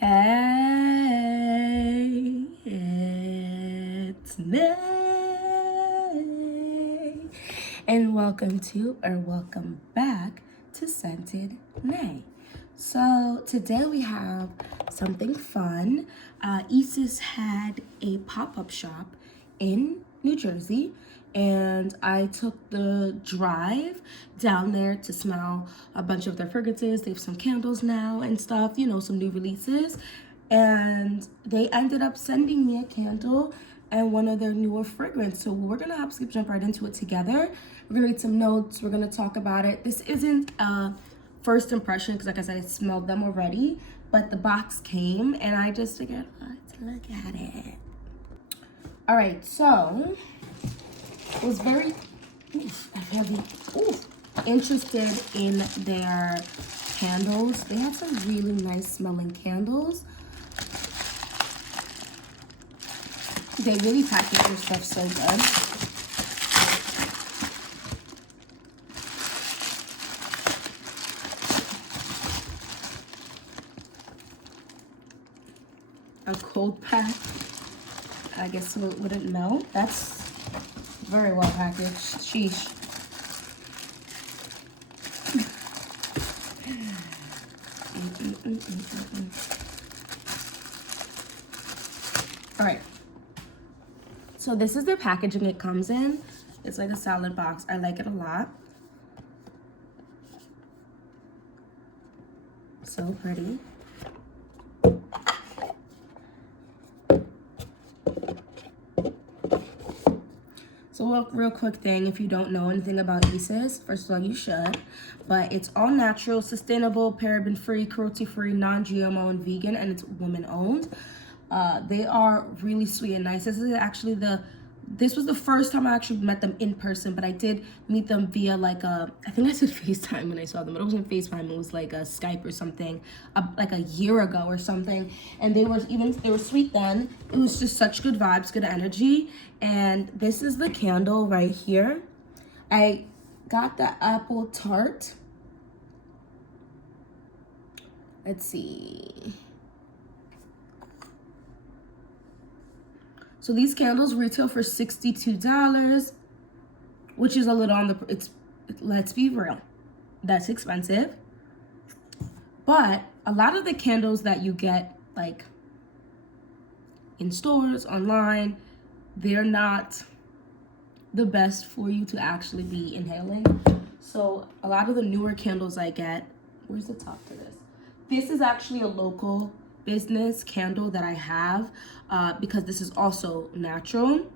Hey, it's Nay, and welcome back to Scented Nay. So today we have something fun. Esas had a pop-up shop in New Jersey, and I took the drive down there to smell a bunch of their fragrances. They have some candles now and stuff, some new releases. And they ended up sending me a candle and one of their newer fragrance. So we're gonna jump right into it together. We're gonna read some notes. We're gonna talk about it. This isn't a first impression because, like I said, I smelled them already. But the box came, and I just figured, let's look at it. All right, so I was very interested in their candles. They have some really nice smelling candles. They really package their stuff so good. A cold pack, I guess it wouldn't melt. That's very well packaged. Sheesh. All right. So this is their packaging it comes in. It's like a salad box. I like it a lot. So pretty. So a real quick thing, if you don't know anything about Esas, first of all, you should. But it's all natural, sustainable, paraben-free, cruelty-free, non-GMO, and vegan, and it's woman-owned. They are really sweet and nice. This was the first time I actually met them in person, but I did meet them via I think I said FaceTime when I saw them, but it wasn't FaceTime, it was like a Skype or something, like a year ago or something. And they were sweet then. It was just such good vibes, good energy. And this is the candle right here. I got the apple tart. Let's see. So these candles retail for $62, which is a little on the, let's be real, that's expensive. But a lot of the candles that you get like in stores, online, they're not the best for you to actually be inhaling. So a lot of the newer candles I get, where's the top for this? This is actually a local business candle that I have because this is also natural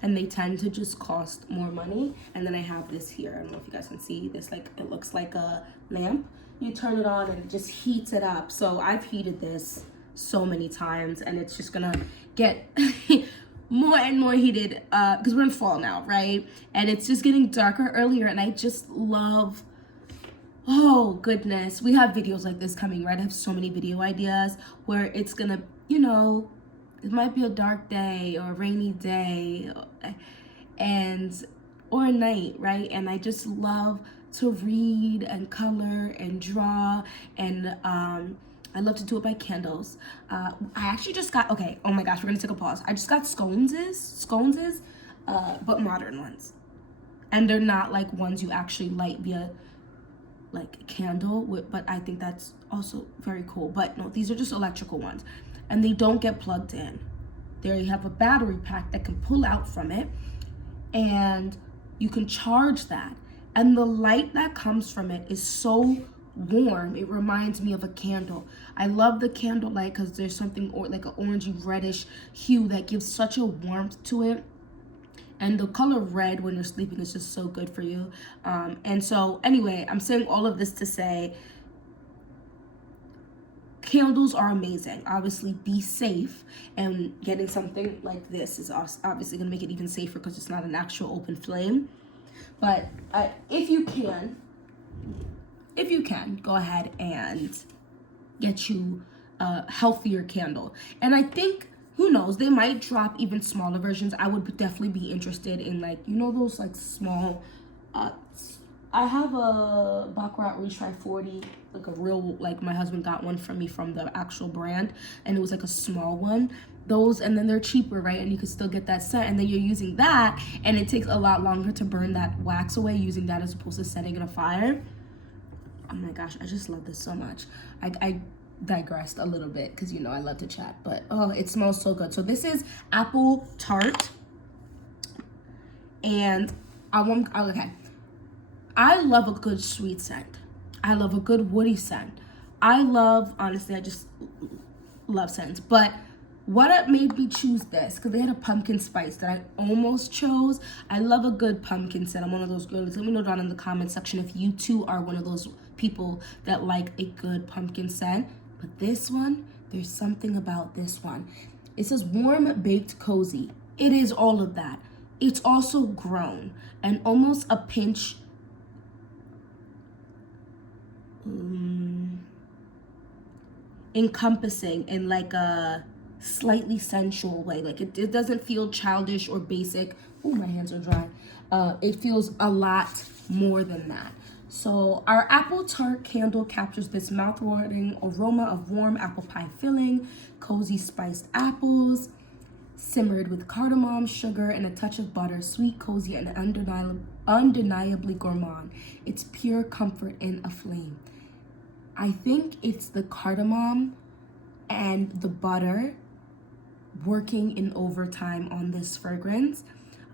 and they tend to just cost more money. And then I have this here. I don't know if you guys can see this, it looks like a lamp. You turn it on and it just heats it up. So I've heated this so many times and it's just gonna get more and more heated because we're in fall now, right? And it's just getting darker earlier, and I just love, oh goodness, we have videos like this coming, right? I have so many video ideas where it's gonna, it might be a dark day or a rainy day or a night, right? And I just love to read and color and draw, and I love to do it by candles. I actually just got, okay, oh my gosh, we're gonna take a pause. I just got sconeses, but modern ones. And they're not like ones you actually light via like a candle, but I think that's also very cool. But no, these are just electrical ones, and they don't get plugged in. They have a battery pack that can pull out from it, and you can charge that. And the light that comes from it is so warm. It reminds me of a candle. I love the candle light because there's something like an orangey reddish hue that gives such a warmth to it. And the color red when you're sleeping is just so good for you. And so anyway, I'm saying all of this to say candles are amazing. Obviously, be safe, and getting something like this is obviously going to make it even safer because it's not an actual open flame. But if you can, go ahead and get you a healthier candle. And I think, who knows, they might drop even smaller versions. I would definitely be interested in those like small I have a Baccarat Rouge 540, like a real, like my husband got one from me from the actual brand, and it was like a small one. Those, and then they're cheaper, right? And you can still get that scent, and then you're using that, and it takes a lot longer to burn that wax away using that as opposed to setting it on fire. Oh my gosh, I just love this so much. I digressed a little bit because, you know, I love to chat, but oh, it smells so good. So this is apple tart, and okay. I love a good sweet scent. I love a good woody scent. Honestly, I just love scents. But what made me choose this, because they had a pumpkin spice that I almost chose. I love a good pumpkin scent. I'm one of those girls. Let me know down in the comment section if you too are one of those people that like a good pumpkin scent. But this one, there's something about this one. It says warm, baked, cozy. It is all of that. It's also grown and almost a pinch encompassing in like a slightly sensual way. Like it doesn't feel childish or basic. Oh, my hands are dry. It feels a lot more than that. So our apple tart candle captures this mouth-watering aroma of warm apple pie filling, cozy spiced apples, simmered with cardamom, sugar, and a touch of butter, sweet, cozy, and undeniably gourmand. It's pure comfort in a flame. I think it's the cardamom and the butter working in overtime on this fragrance.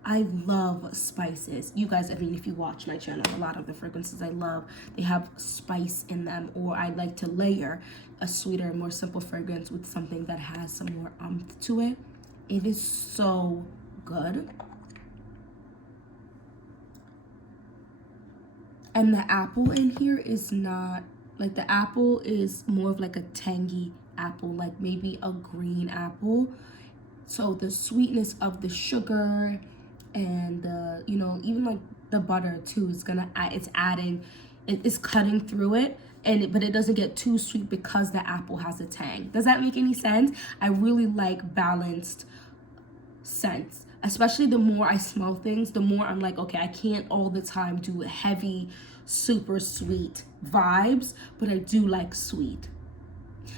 I love spices. You guys, I mean, if you watch my channel, a lot of the fragrances I love, they have spice in them, or I like to layer a sweeter, more simple fragrance with something that has some more umph to it. It is so good. And the apple in here is not, like the apple is more of like a tangy apple, like maybe a green apple. So the sweetness of the sugar and the, you know, even like the butter too is gonna add, it is cutting through it. But it doesn't get too sweet because the apple has a tang. Does that make any sense? I really like balanced scents, especially the more I smell things, the more I'm like, okay, I can't all the time do heavy, super sweet vibes, but I do like sweet.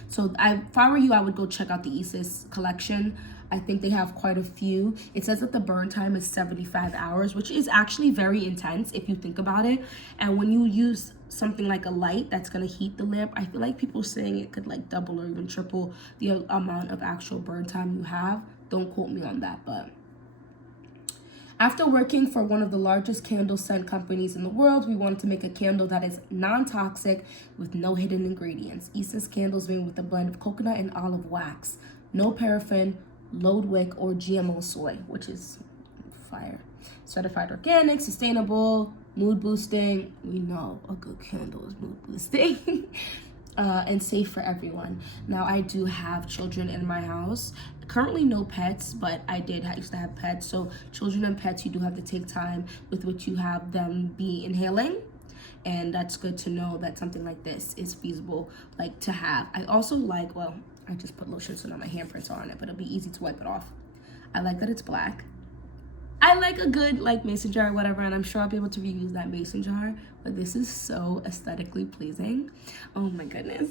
So if I were you, I would go check out the Esas collection. I think they have quite a few. It says that the burn time is 75 hours, which is actually very intense if you think about it. And when you use something like a light that's gonna heat the lamp, I feel like people saying it could like double or even triple the amount of actual burn time you have. Don't quote me on that, but after working for one of the largest candle scent companies in the world, we wanted to make a candle that is non-toxic with no hidden ingredients. Esas candles made with a blend of coconut and olive wax, no paraffin, low wick, or GMO soy, which is fire. Certified organic, sustainable, mood boosting. We know a good candle is mood boosting. And safe for everyone. Now, I do have children in my house. Currently no pets, but I used to have pets. So children and pets, you do have to take time with which you have them be inhaling. And that's good to know that something like this is feasible, like to have. I also like, well, I just put lotion so now my handprints are on it, but it'll be easy to wipe it off. I like that it's black. I like a good like mason jar or whatever, and I'm sure I'll be able to reuse that mason jar, but this is so aesthetically pleasing. Oh my goodness.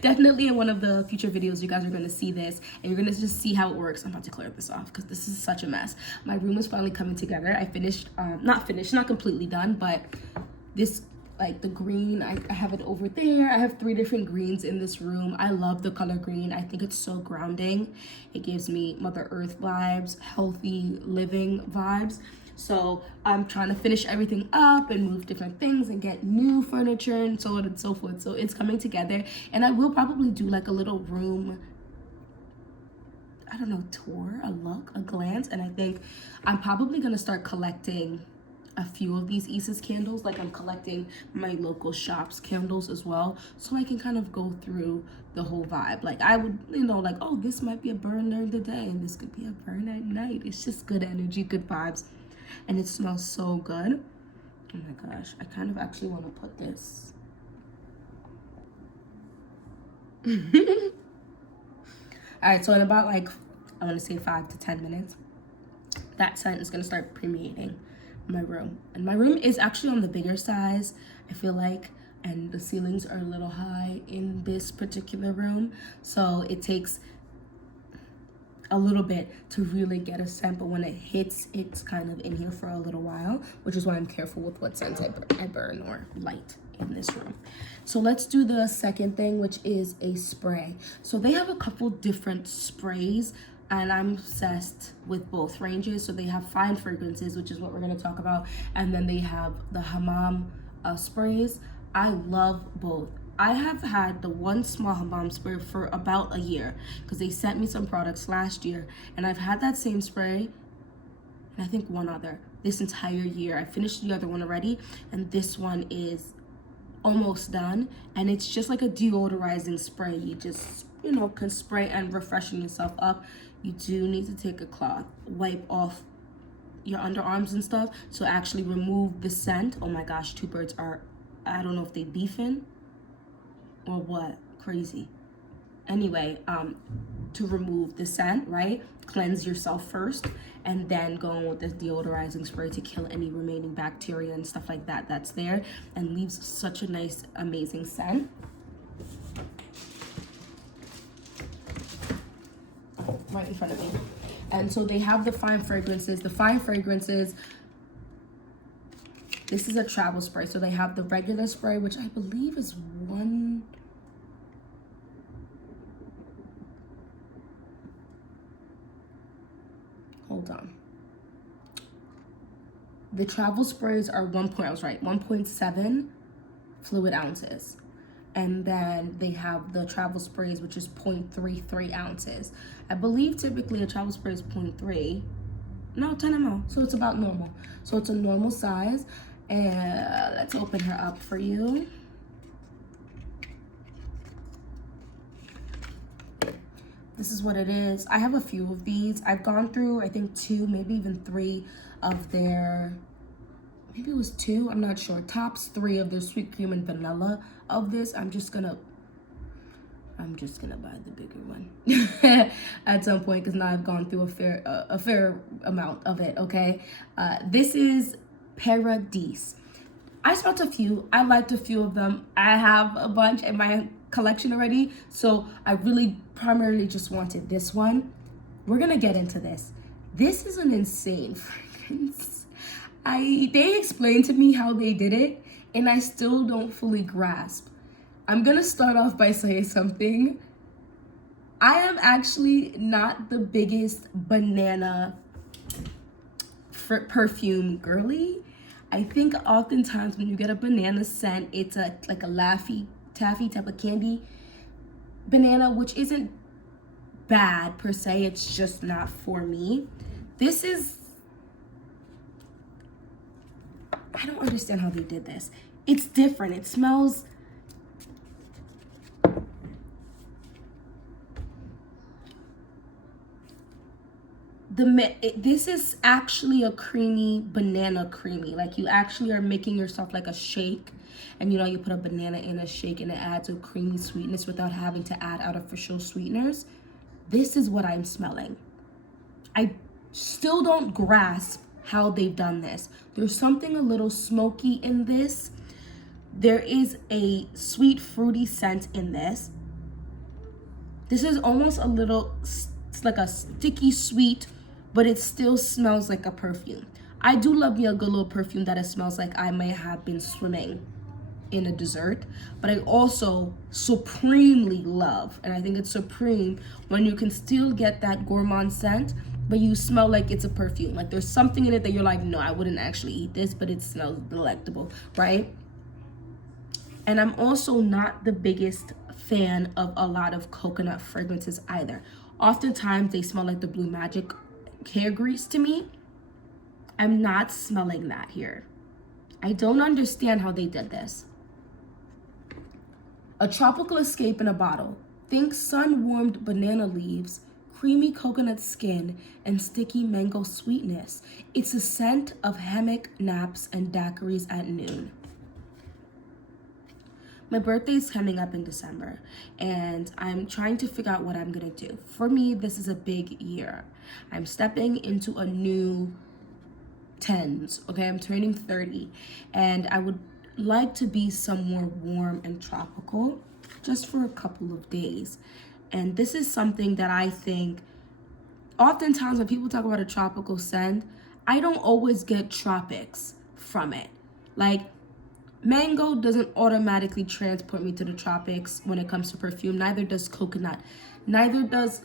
Definitely in one of the future videos you guys are going to see this, and you're going to just see how it works. I'm about to clear this off because this is such a mess. My room is finally coming together. I finished, not completely done, but this, like the green, I have it over there. I have 3 different greens in this room. I love the color green. I think it's so grounding. It gives me Mother Earth vibes, healthy living vibes. So I'm trying to finish everything up and move different things and get new furniture and so on and so forth. So it's coming together, and I will probably do like a little room, I don't know, tour, a look, a glance. And I think I'm probably gonna start collecting a few of these Esas candles. Like I'm collecting my local shops candles as well, so I can kind of go through the whole vibe. Like I would, you know, like, oh, this might be a burn during the day and this could be a burn at night. It's just good energy, good vibes, and it smells so good. Oh my gosh, I kind of actually want to put this. All right, so in about like, I want to say 5 to 10 minutes, that scent is going to start permeating my room. And my room is actually on the bigger size, I feel like, and the ceilings are a little high in this particular room. So it takes a little bit to really get a scent, but when it hits, it's kind of in here for a little while, which is why I'm careful with what scents I burn or light in this room. So let's do the second thing, which is a spray. So they have a couple different sprays, and I'm obsessed with both ranges. So they have fine fragrances, which is what we're going to talk about, and then they have the hammam sprays. I love both. I have had the one small hammam spray for about a year because they sent me some products last year, and I've had that same spray and I think one other this entire year. I finished the other one already, and this one is almost done, and it's just like a deodorizing spray. You just, you know, can spray and refreshen yourself up. You do need to take a cloth, wipe off your underarms and stuff to actually remove the scent. Oh my gosh, two birds are, I don't know if they beefing or what, crazy. Anyway, to remove the scent, right? Cleanse yourself first, and then go in with this deodorizing spray to kill any remaining bacteria and stuff like that that's there, and leaves such a nice, amazing scent. Right in front of me. And so they have the fine fragrances. The fine fragrances, this is a travel spray. So they have the regular spray, which I believe is one. Hold on. The travel sprays are 1.7 fluid ounces. And then they have the travel sprays, which is 0.33 ounces. I believe typically a travel spray is 0.3. No, 10 ml. So it's about normal. So it's a normal size. And let's open her up for you. This is what it is. I have a few of these. I've gone through, I think 2, maybe even 3 of their, maybe it was 2, I'm not sure. Tops 3 of their sweet cream and vanilla of this. I'm just gonna buy the bigger one at some point, because now I've gone through a fair amount of it, okay? This is Paradise. I smelled a few. I liked a few of them. I have a bunch in my collection already, so I really primarily just wanted this one. We're gonna get into this. This is an insane fragrance. They explained to me how they did it, and I still don't fully grasp. I'm gonna start off by saying something. I am actually not the biggest banana perfume girly. I think oftentimes when you get a banana scent, it's like a Laffy Taffy type of candy banana, which isn't bad per se. It's just not for me. This is, I don't understand how they did this. It's different. It smells, this is actually a creamy banana creamy. Like, you actually are making yourself like a shake, and you know, you put a banana in a shake and it adds a creamy sweetness without having to add artificial sweeteners. This is what I'm smelling. I still don't grasp how they've done this. There's something a little smoky in this. There is a sweet fruity scent in this. This is almost a little, it's like a sticky sweet, but it still smells like a perfume. I do love me a good little perfume that it smells like I may have been swimming in a dessert, but I also supremely love, and I think it's supreme, when you can still get that gourmand scent, but you smell like it's a perfume. Like, there's something in it that you're like, no, I wouldn't actually eat this, but it smells delectable, right? And I'm also not the biggest fan of a lot of coconut fragrances either. Oftentimes they smell like the Blue Magic hair grease to me. I'm not smelling that here. I don't understand how they did this. A tropical escape in a bottle. Think sun-warmed banana leaves, creamy coconut skin, and sticky mango sweetness. It's a scent of hammock naps and daiquiris at noon. My birthday's coming up in December, and I'm trying to figure out what I'm gonna do. For me, this is a big year. I'm stepping into a new 10s, okay? I'm turning 30, and I would like to be somewhere warm and tropical just for a couple of days. And this is something that I think oftentimes when people talk about a tropical scent, I don't always get tropics from it. Like, mango doesn't automatically transport me to the tropics when it comes to perfume. Neither does coconut. Neither does,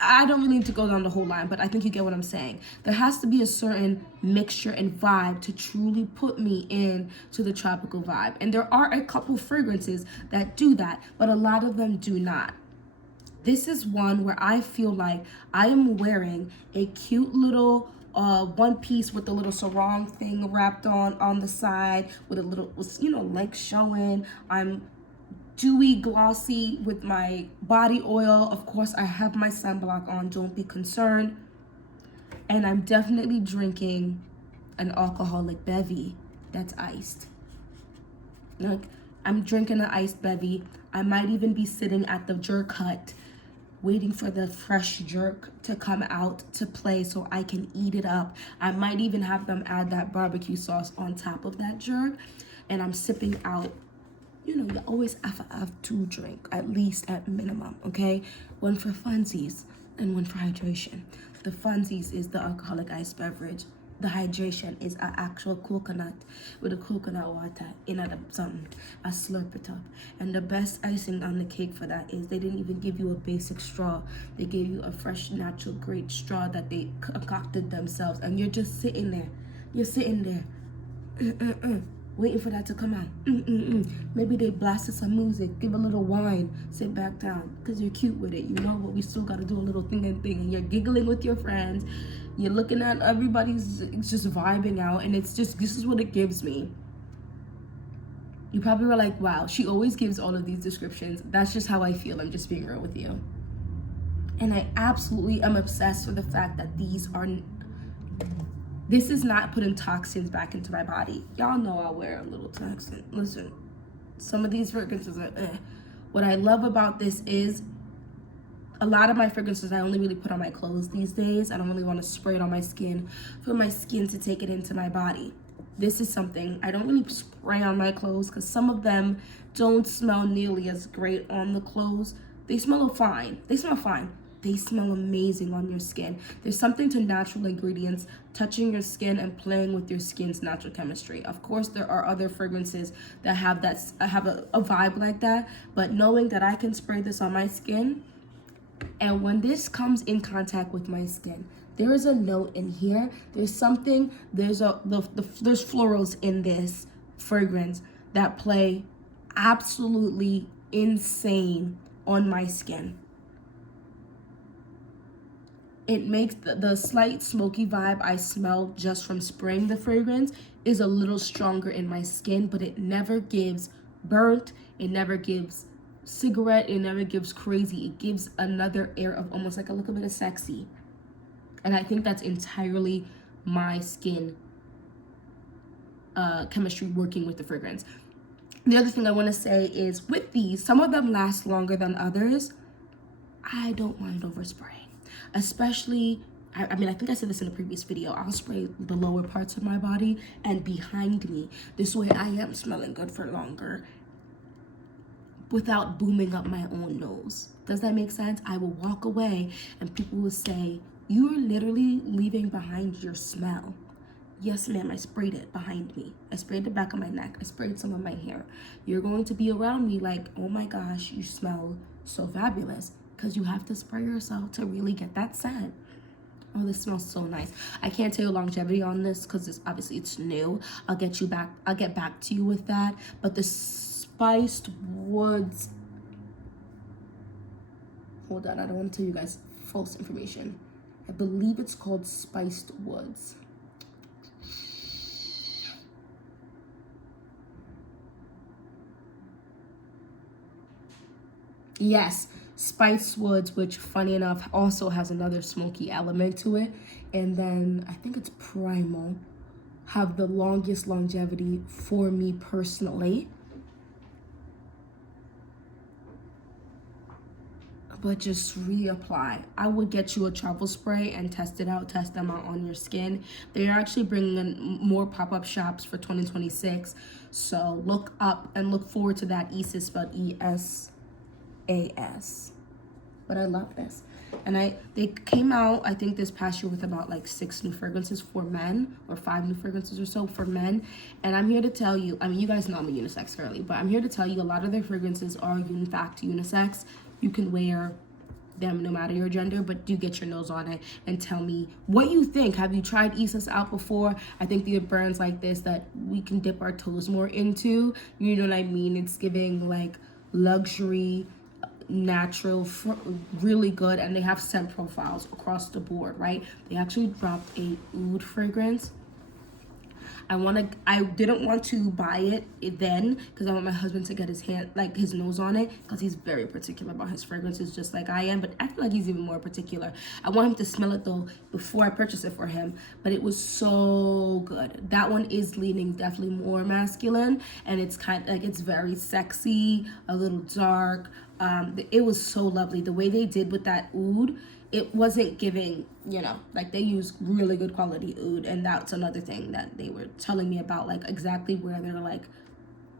I don't really need to go down the whole line, but I think you get what I'm saying. There has to be a certain mixture and vibe to truly put me in to the tropical vibe. And there are a couple fragrances that do that, but a lot of them do not. This is one where I feel like I am wearing a cute little one piece with a little sarong thing wrapped on the side with a little, legs showing. I'm dewy, glossy with my body oil. Of course, I have my sunblock on. Don't be concerned. And I'm definitely drinking an alcoholic bevy that's iced. Like, I'm drinking an iced bevy. I might even be sitting at the jerk hut waiting for the fresh jerk to come out to play so I can eat it up. I might even have them add that barbecue sauce on top of that jerk. And I'm sipping out, you always have to drink, at least at minimum, okay? One for funsies and one for hydration. The funsies is the alcoholic iced beverage. The hydration is an actual coconut with a coconut water in something. I slurp it up. And the best icing on the cake for that is they didn't even give you a basic straw. They gave you a fresh, natural, great straw that they concocted themselves. And you're just sitting there. You're sitting there. Waiting for that to come out. Maybe they blasted some music, give a little wine, sit back down. Because you're cute with it. You know, but we still got to do a little thing. And you're giggling with your friends. You're looking at everybody's just vibing out, and it's just, this is what it gives me. You probably were like, wow, she always gives all of these descriptions. That's just how I feel. I'm just being real with you. And I absolutely am obsessed with the fact that this is not putting toxins back into my body. Y'all know I wear a little toxin. Listen, some of these fragrances are What I love about this is a lot of my fragrances I only really put on my clothes these days. I don't really want to spray it on my skin for my skin to take it into my body. This is something I don't really spray on my clothes because some of them don't smell nearly as great on the clothes. They smell fine. They smell fine. They smell amazing on your skin. There's something to natural ingredients touching your skin and playing with your skin's natural chemistry. Of course, there are other fragrances that have a vibe like that, but knowing that I can spray this on my skin, and when this comes in contact with my skin, there is a note in here. There's something, there's florals in this fragrance that play absolutely insane on my skin. It makes the slight smoky vibe I smell just from spraying the fragrance is a little stronger in my skin, but it never gives burnt, it never gives cigarette, it never gives crazy. It gives another air of almost like a little bit of sexy. And I think that's entirely my skin chemistry working with the fragrance. The other thing I want to say is with these, some of them last longer than others. I don't mind overspraying. Especially, I mean, I think I said this in a previous video. I'll spray the lower parts of my body and behind me. This way I am smelling good for longer without booming up my own nose. Does that make sense? I will walk away and people will say, you're literally leaving behind your smell. Yes, ma'am, I sprayed it behind me. I sprayed the back of my neck. I sprayed some of my hair. You're going to be around me like, oh my gosh, you smell so fabulous. Because you have to spray yourself to really get that scent. Oh, this smells so nice. I can't tell you longevity on this because obviously it's new. I'll get back to you with that. But the spiced woods. Hold on, I don't want to tell you guys false information. I believe it's called spiced woods. Yes, spiced woods, which funny enough also has another smoky element to it. And then I think it's primal, have the longest longevity for me personally. but just reapply. I would get you a travel spray and test them out on your skin. They are actually bringing in more pop-up shops for 2026, so look up and look forward to that. Esas, spelled E-S-A-S. But I love this. And they came out, I think, this past year with about like 6 new fragrances for men, or 5 new fragrances or so for men. And I'm here to tell you, I mean, you guys know I'm a unisex girly, but I'm here to tell you a lot of their fragrances are in fact unisex. You can wear them no matter your gender, but do get your nose on it and tell me what you think. Have you tried Esas out before? I think there are brands like this that we can dip our toes more into. You know what I mean? It's giving like luxury, natural, really good, and they have scent profiles across the board, right? They actually dropped a oud fragrance. I didn't want to buy it then because I want my husband to get his nose on it, because he's very particular about his fragrances, just like I am, but I feel like he's even more particular. I want him to smell it though before I purchase it for him, but it was so good. That one is leaning definitely more masculine, and it's kind of like, it's very sexy, a little dark. It was so lovely the way they did with that oud. It wasn't giving, you know, like they use really good quality oud, and that's another thing that they were telling me about, like exactly where they're like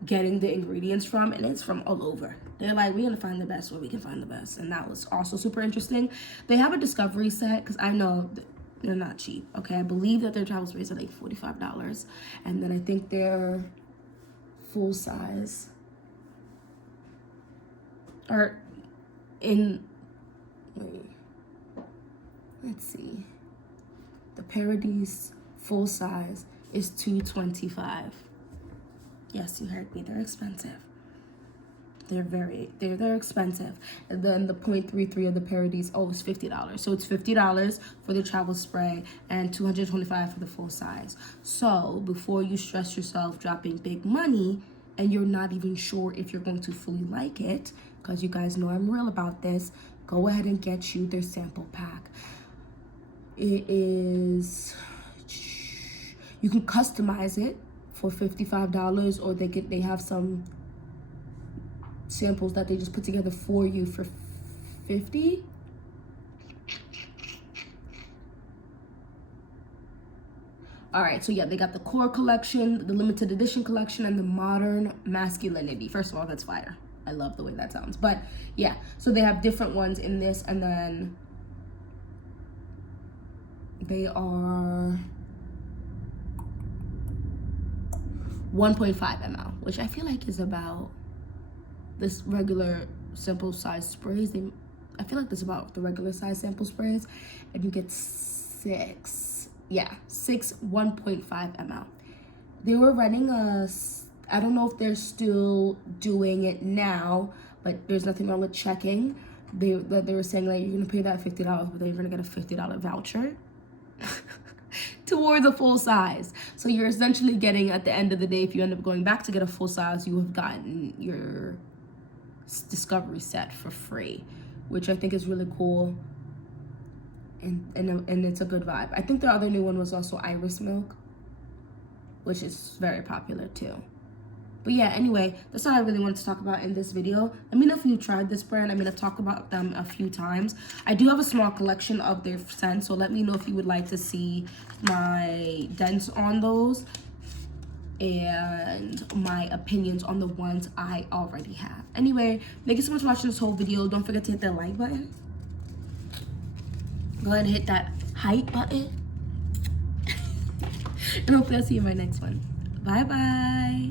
getting the ingredients from, and it's from all over. They're like, we're gonna find the best where we can find the best, and that was also super interesting. They have a discovery set, because I know they're not cheap, okay? I believe that their travel sprays are like $45, and then I think their full size are in, wait, let's see, the Paradise full size is $225. Yes, you heard me, they're expensive. They're expensive. And then the 0.33 of the Paradise, oh, it's $50. So it's $50 for the travel spray and $225 for the full size. So before you stress yourself dropping big money and you're not even sure if you're going to fully like it, because you guys know I'm real about this, go ahead and get you their sample pack. It is, you can customize it for $55, or they have some samples that they just put together for you for $50. All right, so yeah, they got the core collection, the limited edition collection, and the modern masculinity. First of all, that's fire. I love the way that sounds. But yeah, so they have different ones in this, and then they are 1.5 ml, which I feel like is about this regular simple size sprays. I feel like this is about the regular size sample sprays, and you get 6 1.5 ml. They were running I don't know if they're still doing it now, but there's nothing wrong with checking. They were saying like, you're gonna pay that $50, but then you're gonna get a $50 voucher towards a full size. So you're essentially getting, at the end of the day, if you end up going back to get a full size, you have gotten your discovery set for free, which I think is really cool. And it's a good vibe. I think the other new one was also Iris Milk, which is very popular too. But yeah, anyway, that's all I really wanted to talk about in this video. Let me know if you tried this brand. I mean, I've talked about them a few times. I do have a small collection of their scents, so let me know if you would like to see my dents on those and my opinions on the ones I already have. Anyway, thank you so much for watching this whole video. Don't forget to hit that like button. Go ahead and hit that hype button. And hopefully I'll see you in my next one. Bye-bye.